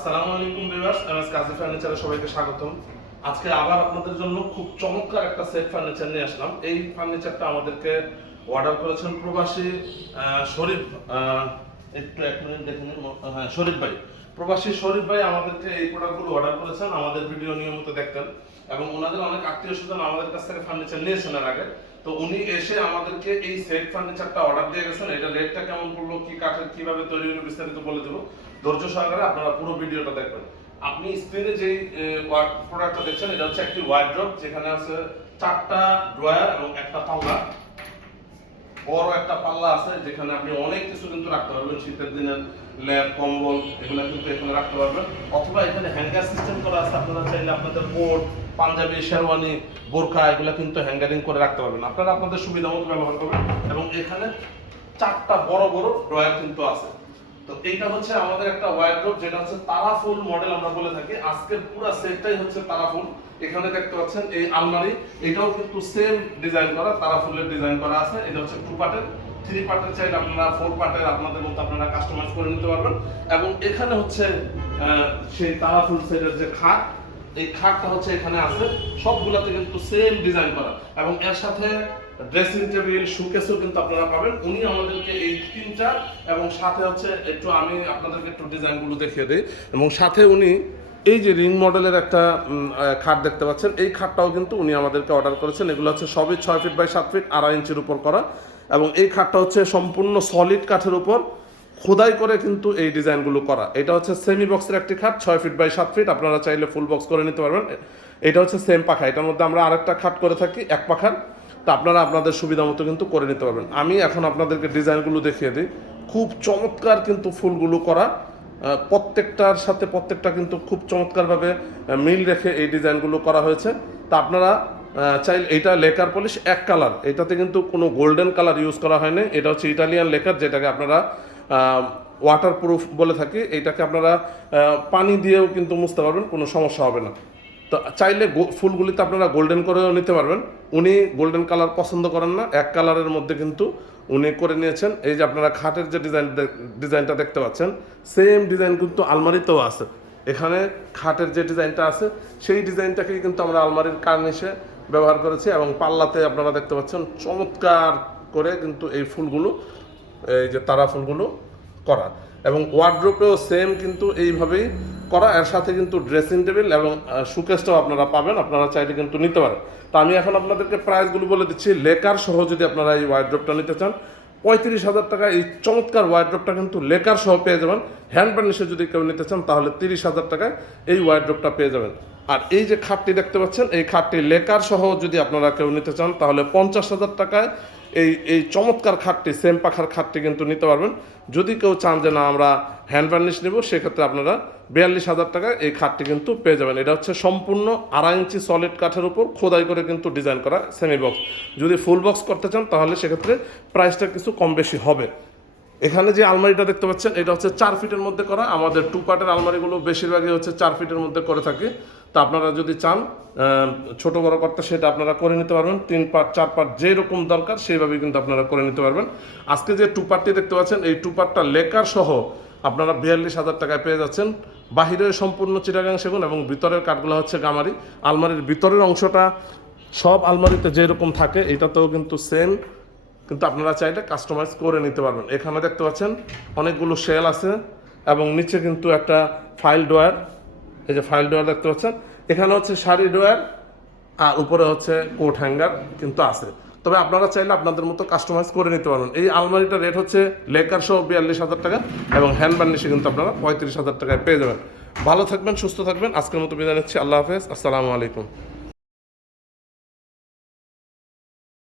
আসসালামু আলাইকুম viewers MS কাজী ফার্নিচারে সবাইকে স্বাগতম। আজকে আবার আপনাদের জন্য খুব চমৎকার একটা সেট ফার্নিচার নিয়ে আসলাম। এই ফার্নিচারটা আমাদেরকে অর্ডার করেছেন প্রবাসী শরীফ একটু এক মিনিট দেখে নিন হ্যাঁ শরীফ ভাই। প্রবাসী শরীফ ভাই আমাদেরকে এই প্রোডাক্টগুলো অর্ডার করেছেন, আমাদের ভিডিও নিয়মিত দেখতেন। এবং ওনাদের অনেক আত্মীয় স্বজন আমাদের কাছ থেকে ফার্নিচার নিয়েছেন এর আগে। তো উনি এসে আমাদেরকে এই সেট ফার্নিচারটা অর্ডার দিয়ে গেছেন। এটা রেটটা কেমন পড়ল, কি কাঠের, কীভাবে তৈরি হলো বিস্তারিত বলে দেবো। ধৈর্য সহকারে আপনারা পুরো ভিডিওটা দেখবেন। আপনি স্ক্রিনে যেই প্রোডাক্টটা দেখছেন, এটা হচ্ছে একটি ওয়ার্ড্রপ যেখানে আছে চারটা ড্রয়ার এবং একটা পাল্লা। বড় একটা পাল্লা আছে যেখানে আপনি অনেক কিছু কিন্তু রাখতে পারবেন। শীতের দিনের ল্যাব, কম্বল, এগুলো কিন্তু এখানে রাখতে পারবেন। অথবা এখানে হ্যাঙ্গার সিস্টেম করা আছে, আপনারা চাইলে আপনাদের কোট, পাঞ্জাবি, শেরওয়ানি, বোরখা, এগুলো কিন্তু হ্যাঙ্গারিং করে রাখতে পারবেন। আপনারা আপনাদের সুবিধা মতো ব্যবহার করবেন এবং এখানে চারটা বড় বড় ড্রয়ার কিন্তু আছে। তো এইটা হচ্ছে আমাদের একটা ওয়ার্ডরোব যেটা হচ্ছে তারাফুল মডেল আমরা বলে থাকি। আজকের পুরো সেটটাই হচ্ছে তারাফুল। এখানে দেখতে পাচ্ছেন এই আলমারি, এটাও কিন্তু সেম ডিজাইন করা তারাফুলের ডিজাইন করা আছে। এটা হচ্ছে টু পার্টের থ্রি পার্টের চাইলে আপনারা ফোর পার্টের আপনাদের মতো আপনারা কাস্টমাইজ করে নিতে পারবেন। এবং এখানে হচ্ছে সেই তারাফুল সেটের যে খাট, এই খাটটা হচ্ছে এখানে আছে। সবগুলাতে কিন্তু সেম ডিজাইন করা। এবং এর সাথে ড্রেসিং টেবিল শোকেসও কিন্তু আপনারা পাবেন। উনি আমাদেরকে এই তিনটা, এবং সাথে হচ্ছে একটু আমি আপনাদেরকে একটু ডিজাইনগুলো দেখিয়ে দিই। এবং সাথে উনি এই যে রিং মডেলের একটা খাট দেখতে পাচ্ছেন, এই খাটটাও কিন্তু উনি আমাদেরকে অর্ডার করেছেন। এগুলো হচ্ছে সবই ছয় ফিট বাই সাত ফিট আড়াই ইঞ্চির উপর করা। এবং এই খাটটা হচ্ছে সম্পূর্ণ সলিড কাঠের উপর। খোদাই করে কিন্তু এই ডিজাইনগুলো করা। এটা হচ্ছে সেমি বক্সের একটি খাট, ছয় ফিট বাই সাত ফিট আপনারা চাইলে ফুল বক্স করে নিতে পারবেন। এটা হচ্ছে সেম পাখা। এটার মধ্যে আমরা আরেকটা খাট করে থাকি, এক পাখার। তো আপনারা আপনাদের সুবিধা মতো কিন্তু করে নিতে পারবেন। আমি এখন আপনাদেরকে ডিজাইনগুলো দেখিয়ে দিই। খুব চমৎকার কিন্তু ফুলগুলো করা। প্রত্যেকটার সাথে প্রত্যেকটা কিন্তু খুব চমৎকারভাবে মিল রেখে এই ডিজাইনগুলো করা হয়েছে। তা আপনারা চাইলে এটা লেকার পলিশ এক কালার। এটাতে কিন্তু কোনো গোল্ডেন কালার ইউজ করা হয়নি। এটা হচ্ছে ইটালিয়ান লেকার, যেটাকে আপনারা ওয়াটার প্রুফ বলে থাকি। এইটাকে আপনারা পানি দিয়েও কিন্তু মুছতে পারবেন, কোনো সমস্যা হবে না। তো চাইলে ফুলগুলিতে আপনারা গোল্ডেন করেও নিতে পারবেন। উনি গোল্ডেন কালার পছন্দ করেন না। এক কালারের মধ্যে কিন্তু উনি করে নিয়েছেন। এই যে আপনারা খাটের যে ডিজাইন ডিজাইনটা দেখতে পাচ্ছেন সেম ডিজাইন কিন্তু আলমারিতেও আছে। এখানে খাটের যে ডিজাইনটা আছে, সেই ডিজাইনটাকেই কিন্তু আমরা আলমারির কার্নিশে ব্যবহার করেছি এবং পাল্লাতে আপনারা দেখতে পাচ্ছেন চমৎকার করে কিন্তু এই ফুলগুলো, এই যে তারা ফুলগুলো করা। এবং ওয়ার্ড্রোপেও সেম কিন্তু এইভাবেই করা, এর সাথে কিন্তু ড্রেসিং টেবিল এবং সুকেসটাও আপনারা পাবেন, আপনারা চাইলে কিন্তু নিতে পারেন। তো আমি এখন আপনাদেরকে প্রাইসগুলো বলে দিচ্ছি লেকার সহ যদি আপনারা এই ওয়ার্ড্রোপটা নিতে চান, পঁয়ত্রিশ হাজার টাকা, এই চমৎকার ওয়ার্ড্রোপটা কিন্তু লেকার সহ পেয়ে যাবেন। হ্যান্ড বার্নিশে যদি কেউ নিতে চান, তাহলে তিরিশ হাজার টাকায় এই ওয়ার্ড্রোপটা পেয়ে যাবেন। আর এই যে খাটটি দেখতে পাচ্ছেন, এই খাটটি লেকার সহ যদি আপনারা কেউ নিতে চান, তাহলে পঞ্চাশ হাজার টাকায় এই এই চমৎকার খাটটি, সেম পাখার খাটটি কিন্তু নিতে পারবেন। যদি কেউ চান যে না, আমরা হ্যান্ড বার্নিশ নেব, সেক্ষেত্রে আপনারা বিয়াল্লিশ হাজার টাকায় এই খাটটি কিন্তু পেয়ে যাবেন। এটা হচ্ছে সম্পূর্ণ আড়াই ইঞ্চি সলিড কাঠের উপর খোদাই করে কিন্তু ডিজাইন করা সেমি বক্স যদি ফুল বক্স করতে চান, তাহলে সেক্ষেত্রে প্রাইসটা কিছু কম বেশি হবে। এখানে যে আলমারিটা দেখতে পাচ্ছেন, এটা হচ্ছে চার ফিটের মধ্যে করা। আমাদের টু পার্টের আলমারিগুলো বেশিরভাগই হচ্ছে চার ফিটের মধ্যে করে থাকি। তা আপনারা যদি চান ছোট বড় করতে সেটা আপনারা করে নিতে পারবেন। তিন পার্ট, চার পার্ট যেরকম দরকার সেইভাবে কিন্তু আপনারা করে নিতে পারবেন। আজকে যে টু পার্টটি দেখতে পাচ্ছেন, এই টু পার্টটা লেকার সহ আপনারা বিয়াল্লিশ হাজার টাকায় পেয়ে যাচ্ছেন। বাহিরের সম্পূর্ণ চিটাগাং সেগুন এবং ভিতরের কাঠগুলো হচ্ছে গামারি। আলমারির ভিতরের অংশটা সব আলমারিতে যেরকম থাকে, এটাতেও কিন্তু সেম কিন্তু আপনারা চাইলে কাস্টমাইজ করে নিতে পারবেন। এখানে দেখতে পাচ্ছেন, অনেকগুলো শেল আছে এবং নিচে কিন্তু একটা ফাইল ডোয়ার এই যে ফাইল ডোয়ার দেখতে পাচ্ছেন, এখানে হচ্ছে শাড়ি ডোয়ার আর উপরে হচ্ছে কোট হ্যাঙ্গার কিন্তু আছে। তবে আপনারা চাইলে আপনাদের মতো কাস্টমাইজ করে নিতে পারবেন। এই আলমারিটা রেট হচ্ছে লেকার সহ বিয়াল্লিশ হাজার টাকা এবং হ্যান্ড বার্নিশে কিন্তু আপনারা পঁয়ত্রিশ হাজার টাকায় পেয়ে যাবেন। ভালো থাকবেন, সুস্থ থাকবেন। আজকের মতো বিদায় নিচ্ছি। আল্লাহ হাফেজ। আসসালামু আলাইকুম।